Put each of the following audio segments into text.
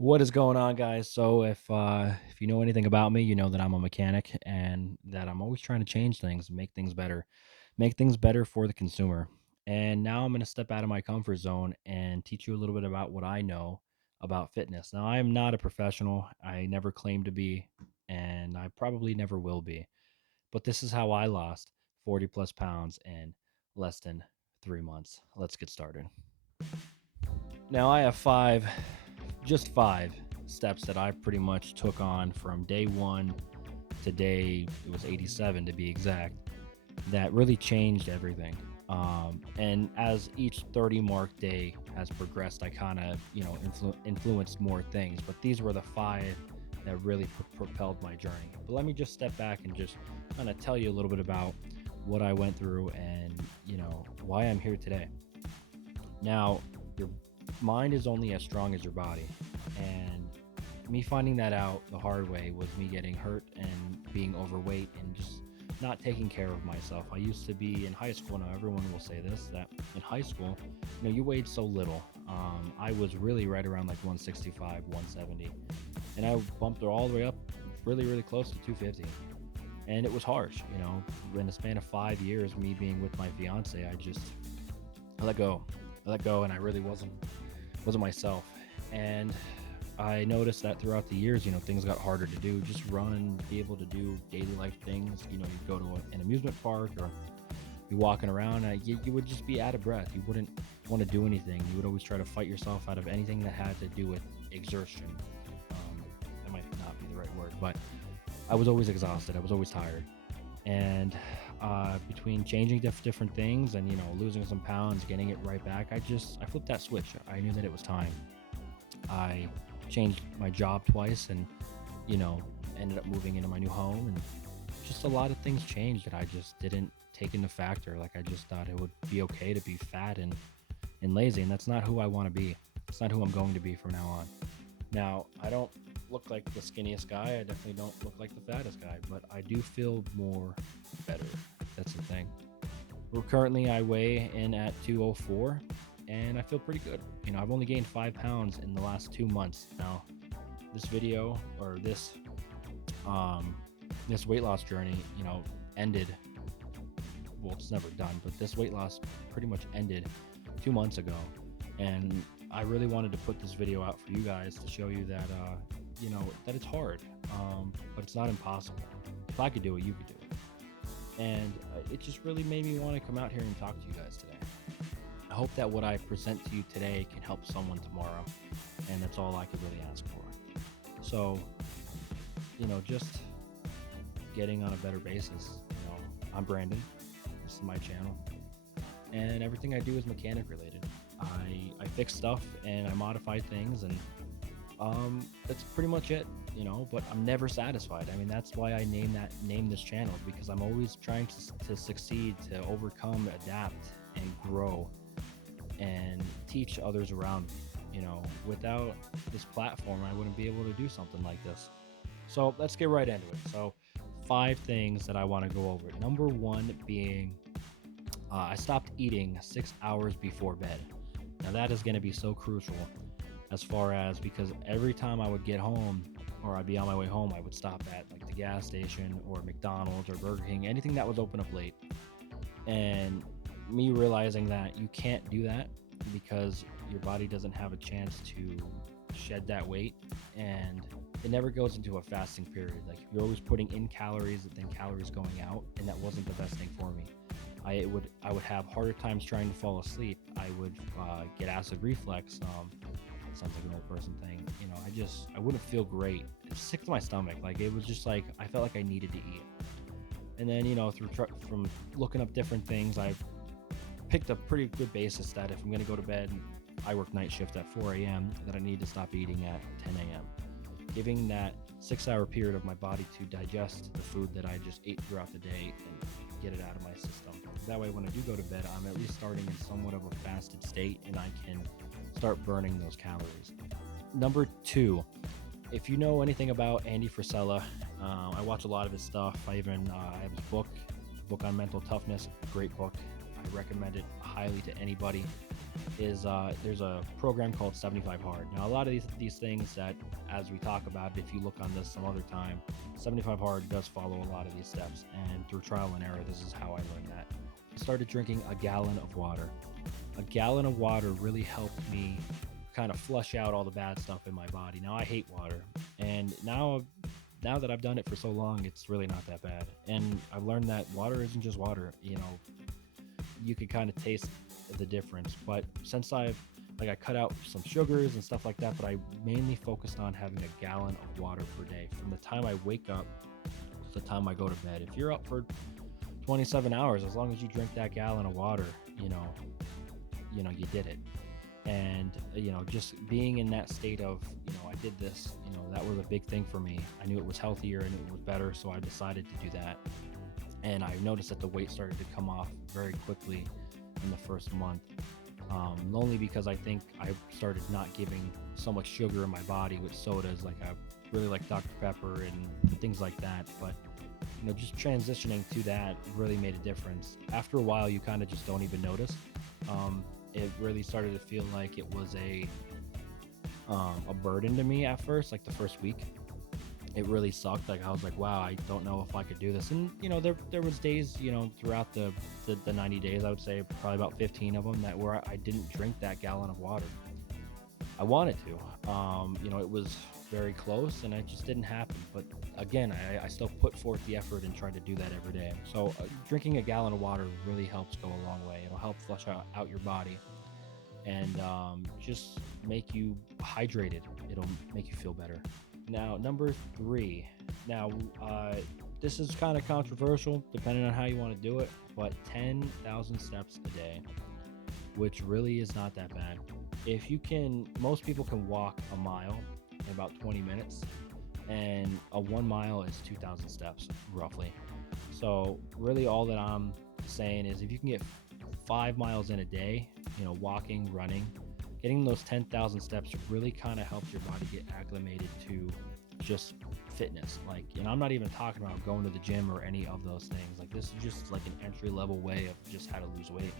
What is going on, guys? So if you know anything about me, you know that I'm a mechanic and that I'm always trying to change things, make things better for the consumer. And now I'm going to step out of my comfort zone and teach you a little bit about what I know about fitness. Now, I am not a professional. I never claimed to be, and I probably never will be. But this is how I lost 40 plus pounds in less than 3 months. Let's get started. Now, I have just five steps that I pretty much took on from day one to day, it was 87 to be exact, that really changed everything. And as each 30 mark day has progressed, I kind of, influenced more things. But these were the five that really propelled my journey. But let me just step back and just kind of tell you a little bit about what I went through and, why I'm here today. Now, your mind is only as strong as your body. And me finding that out the hard way was me getting hurt and being overweight and just not taking care of myself. I used to be in high school. Now, everyone will say this that in high school, you weighed so little. I was really right around like 165, 170. And I bumped it all the way up really, really close to 250. And it was harsh, in the span of 5 years, me being with my fiance, I let go. I let go and I really wasn't myself. And I noticed that throughout the years, things got harder to do. Just run, be able to do daily life things. You'd go to an amusement park or be walking around. You would just be out of breath. You wouldn't want to do anything. You would always try to fight yourself out of anything that had to do with exertion. That might not be the right word, but I was always exhausted. I was always tired. And between changing different things and losing some pounds, getting it right back, I flipped that switch. I knew that it was time. I changed my job twice and you know ended up moving into my new home, and just a lot of things changed that I just didn't take into factor. Like, I just thought it would be okay to be fat and lazy, and that's not who I want to be. It's not who I'm going to be from now on. Now, I don't look like the skinniest guy. I definitely don't look like the fattest guy, but I do feel more better. That's the thing. Well, currently I weigh in at 204 and I feel pretty good. I've only gained 5 pounds in the last 2 months. Now, this video or um this weight loss journey, ended. Well, it's never done, but this weight loss pretty much ended 2 months ago. And I really wanted to put this video out for you guys to show you that that it's hard, but it's not impossible. If I could do it, you could do it. And it just really made me want to come out here and talk to you guys today. I hope that what I present to you today can help someone tomorrow, and that's all I could really ask for. So, just getting on a better basis. I'm Brandon. This is my channel, and everything I do is mechanic related. I fix stuff and I modify things, and that's pretty much it. But I'm never satisfied. I mean, that's why I named this channel, because I'm always trying to succeed, to overcome, adapt, and grow, and teach others around me. Without this platform, I wouldn't be able to do something like this. So let's get right into it. So, 5 things that I want to go over. Number one being, I stopped eating 6 hours before bed. Now, that is going to be so crucial, as far as, because every time I would get home or I'd be on my way home, I would stop at like the gas station or McDonald's or Burger King, anything that was open up late. And me realizing that you can't do that because your body doesn't have a chance to shed that weight, and it never goes into a fasting period. Like, you're always putting in calories and then calories going out, and that wasn't the best thing for me. I would have harder times trying to fall asleep. I would get acid reflux. It sounds like an old person thing. I wouldn't feel great. It's sick to my stomach. Like, it was just like I felt like I needed to eat. And then from looking up different things, I picked a pretty good basis that if I'm going to go to bed, I work night shift at 4 a.m., that I need to stop eating at 10 a.m. Giving that 6-hour period of my body to digest the food that I just ate throughout the day and get it out of my system. That way, when I do go to bed, I'm at least starting in somewhat of a fasted state, and I can start burning those calories. Number two, if you know anything about Andy Frisella, I watch a lot of his stuff. I have his book on mental toughness, great book. I recommend it highly to anybody. Is there's a program called 75 Hard. Now, a lot of these things that, as we talk about, if you look on this some other time, 75 Hard does follow a lot of these steps, and through trial and error, this is how I learned that. I started drinking a gallon of water. A gallon of water really helped me kind of flush out all the bad stuff in my body. Now I hate water, and now that I've done it for so long, it's really not that bad. And I've learned that water isn't just water. You could kind of taste the difference. But since I cut out some sugars and stuff like that, but I mainly focused on having a gallon of water per day from the time I wake up to the time I go to bed. If you're up for 27 hours, as long as you drink that gallon of water, you did it. And just being in that state of, I did this, that was a big thing for me. I knew it was healthier and it was better, so I decided to do that. And I noticed that the weight started to come off very quickly in the first month. Only because I think I started not giving so much sugar in my body with sodas. Like I really like Dr. Pepper and things like that. But just transitioning to that really made a difference. After a while, you kind of just don't even notice. It really started to feel like it was a burden to me at first, like the first week. It really sucked. Like I was like, wow, I don't know if I could do this. And there was days, throughout the 90 days, I would say probably about 15 of them that where I didn't drink that gallon of water. I wanted to. It was very close, and it just didn't happen. But again, I still put forth the effort and tried to do that every day. So drinking a gallon of water really helps go a long way. It'll help flush out your body and just make you hydrated. It'll make you feel better. Now, number three. Now, this is kind of controversial depending on how you want to do it, but 10,000 steps a day, which really is not that bad. If you can, most people can walk a mile in about 20 minutes, and a 1 mile is 2,000 steps, roughly. So, really, all that I'm saying is if you can get 5 miles in a day, walking, running, getting those 10,000 steps really kind of helps your body get acclimated to just fitness. Like, and I'm not even talking about going to the gym or any of those things. Like, this is just like an entry level way of just how to lose weight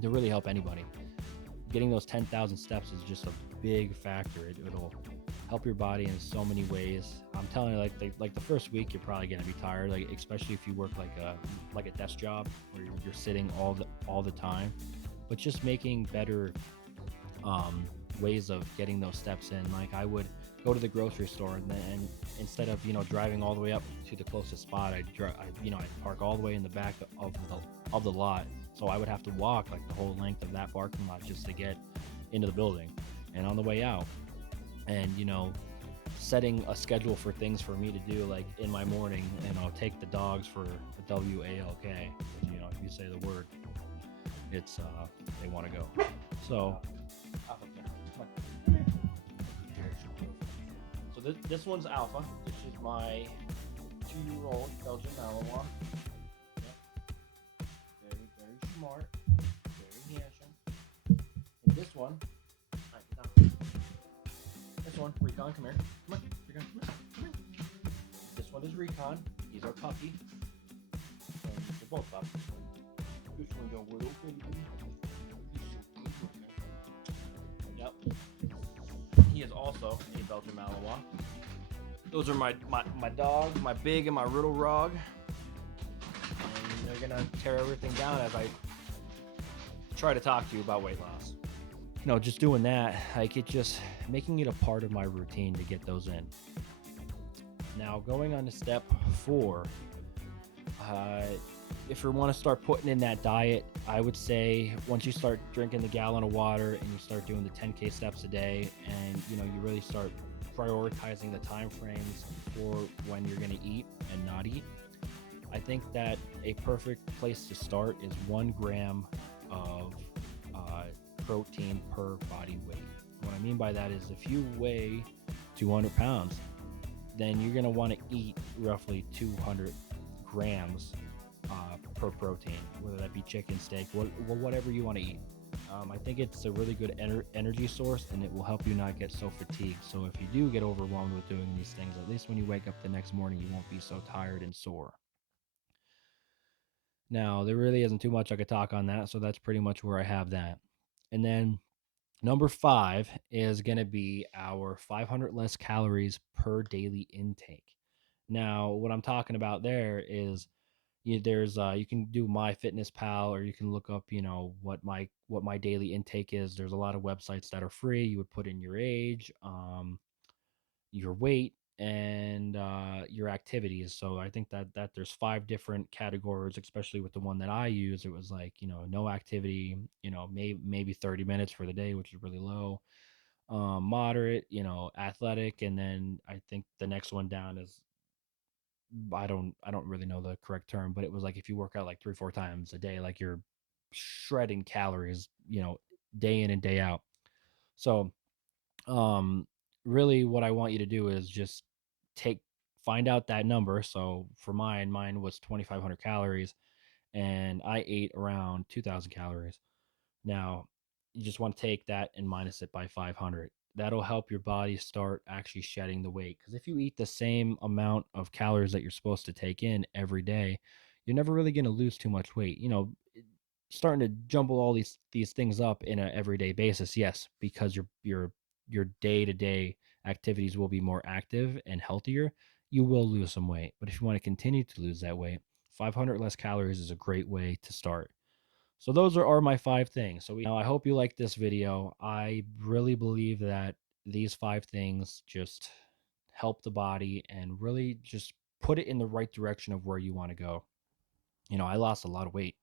to really help anybody. Getting those 10,000 steps is just a big factor. It'll help your body in so many ways. I'm telling you, like the first week, you're probably gonna be tired, like especially if you work like a desk job where you're sitting all the time. But just making better ways of getting those steps in. Like I would go to the grocery store and instead of driving all the way up to the closest spot, I'd park all the way in the back of the lot. So I would have to walk like the whole length of that parking lot just to get into the building. And on the way out, and setting a schedule for things for me to do, like in my morning, and I'll take the dogs for a WALK. If you say the word, it's they want to go. So this one's Alpha. This is my 2-year-old Belgian Malinois. Yep. Very, very smart. Very handsome. And this one, alright, get down. This one, Recon, come here. Come on, Recon, come here. This one is Recon. He's our puppy. And they're both puppies. This one don't worry, okay, baby. Yep. He is also a Belgian Malinois. Those are my dogs, my big and my little rog. And they're gonna tear everything down as I try to talk to you about weight loss. Just doing that, like just making it a part of my routine to get those in. Now, going on to step 4, if you want to start putting in that diet, I would say once you start drinking the gallon of water and you start doing the 10K steps a day, and you really start prioritizing the time frames for when you're going to eat and not eat, I think that a perfect place to start is 1 gram of protein per body weight. What I mean by that is if you weigh 200 pounds, then you're going to want to eat roughly 200 grams per protein, whether that be chicken, steak, whatever you want to eat. I think it's a really good energy source, and it will help you not get so fatigued. So if you do get overwhelmed with doing these things, at least when you wake up the next morning, you won't be so tired and sore. Now, there really isn't too much I could talk on that, so that's pretty much where I have that. And then number 5 is gonna be our 500 less calories per daily intake. Now, what I'm talking about there is you can do MyFitnessPal, or you can look up, what my daily intake is. There's a lot of websites that are free. You would put in your age, your weight, and your activities. So I think that there's 5 different categories, especially with the one that I use. It was like, no activity, maybe 30 minutes for the day, which is really low. Moderate, athletic, and then I think the next one down is, I don't really know the correct term, but it was like if you work out like 3 4 times a day, like you're shredding calories, day in and day out. So um really what I want you to do is just take find out that number. So for mine was 2,500 calories, and I ate around 2,000 calories. Now, you just want to take that and minus it by 500. That'll help your body start actually shedding the weight. Because if you eat the same amount of calories that you're supposed to take in every day, you're never really going to lose too much weight. Starting to jumble all these things up in a everyday basis, yes, because your day to day activities will be more active and healthier. You will lose some weight, but if you want to continue to lose that weight, 500 less calories is a great way to start. So those are my 5 things. I hope you like this video. I really believe that these 5 things just help the body and really just put it in the right direction of where you want to go. I lost a lot of weight.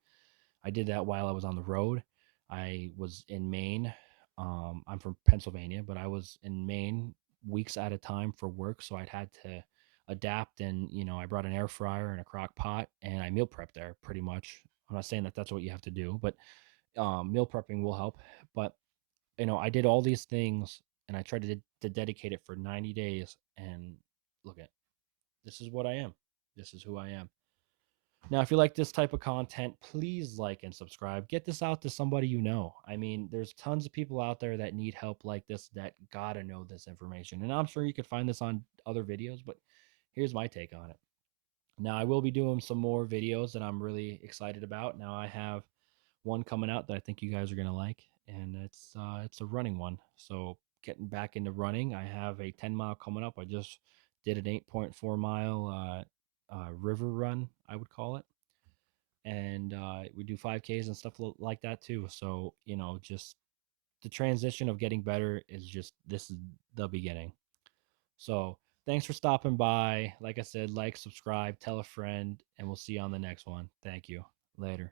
I did that while I was on the road. I was in Maine. I'm from Pennsylvania, but I was in Maine weeks at a time for work, so I'd had to adapt. And I brought an air fryer and a crock pot, and I meal prepped there pretty much. I'm not saying that that's what you have to do, but meal prepping will help. But I did all these things, and I tried to dedicate it for 90 days. And look at this is what I am. This is who I am. Now, if you like this type of content, please like and subscribe. Get this out to somebody you know. I mean, there's tons of people out there that need help like this, that gotta know this information. And I'm sure you could find this on other videos, but here's my take on it. Now, I will be doing some more videos that I'm really excited about. Now, I have one coming out that I think you guys are gonna like, and it's a running one. So getting back into running, I have a 10 mile coming up. I just did an 8.4 mile river run, I would call it, and we do 5Ks and stuff like that too. So just the transition of getting better is just this is the beginning. So thanks for stopping by. Like I said, like, subscribe, tell a friend, and we'll see you on the next one. Thank you. Later.